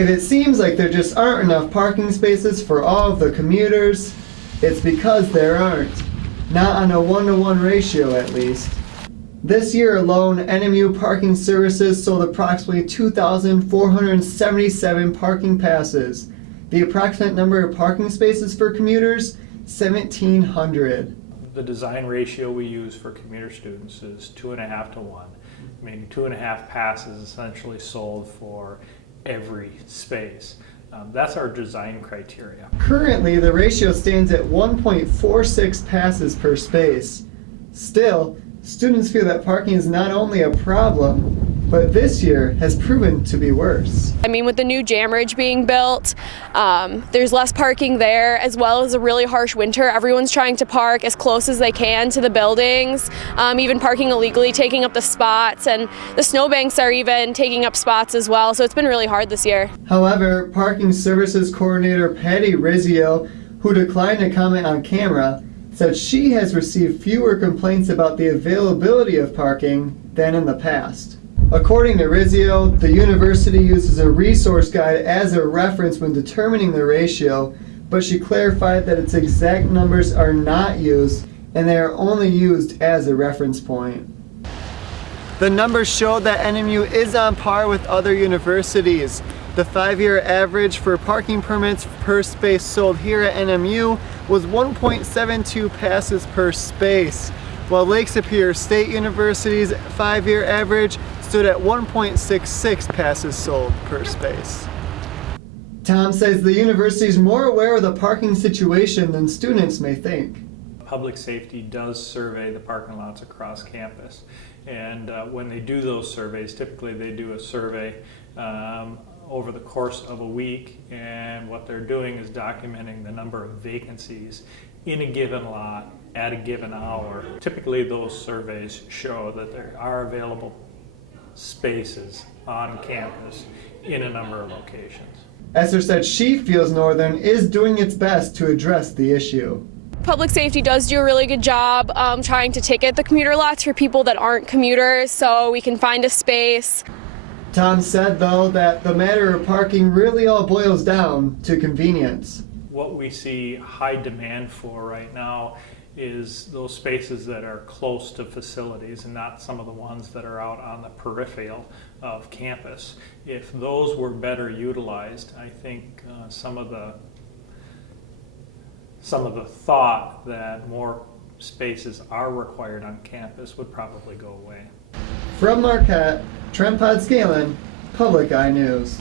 If it seems like there just aren't enough parking spaces for all of the commuters, it's because there aren't. Not on a 1-to-1 ratio at least. This year alone, NMU Parking Services sold approximately 2,477 parking passes. The approximate number of parking spaces for commuters, 1,700. The design ratio we use for commuter students is 2.5 to 1, meaning 2.5 passes essentially sold for every space. That's our design criteria. Currently, the ratio stands at 1.46 passes per space. Still, students feel that parking is not only a problem, but this year has proven to be worse. I mean, with the new jammerage being built, there's less parking there, as well as a really harsh winter. Everyone's trying to park as close as they can to the buildings, even parking illegally, taking up the spots, and the snowbanks are even taking up spots as well, so it's been really hard this year. However, Parking Services Coordinator Patty Rizzio, who declined to comment on camera, said she has received fewer complaints about the availability of parking than in the past. According to Rizzio, the university uses a resource guide as a reference when determining the ratio, but she clarified that its exact numbers are not used and they are only used as a reference point. The numbers show that NMU is on par with other universities. The 5-year average for parking permits per space sold here at NMU was 1.72 passes per space, while Lake Superior State University's 5-year average stood at 1.66 passes sold per space. Tom says the university is more aware of the parking situation than students may think. Public safety does survey the parking lots across campus, and when they do those surveys, typically they do a survey over the course of a week, and what they're doing is documenting the number of vacancies in a given lot at a given hour. Typically those surveys show that there are available spaces on campus in a number of locations. Esther said she feels Northern is doing its best to address the issue. Public safety does do a really good job trying to ticket the commuter lots for people that aren't commuters, so we can find a space. Tom said, though, that the matter of parking really all boils down to convenience. What we see high demand for right now is those spaces that are close to facilities and not some of the ones that are out on the peripheral of campus. If those were better utilized, I think some of the thought that more spaces are required on campus would probably go away. From Marquette, Trent Podskalan, Public Eye News.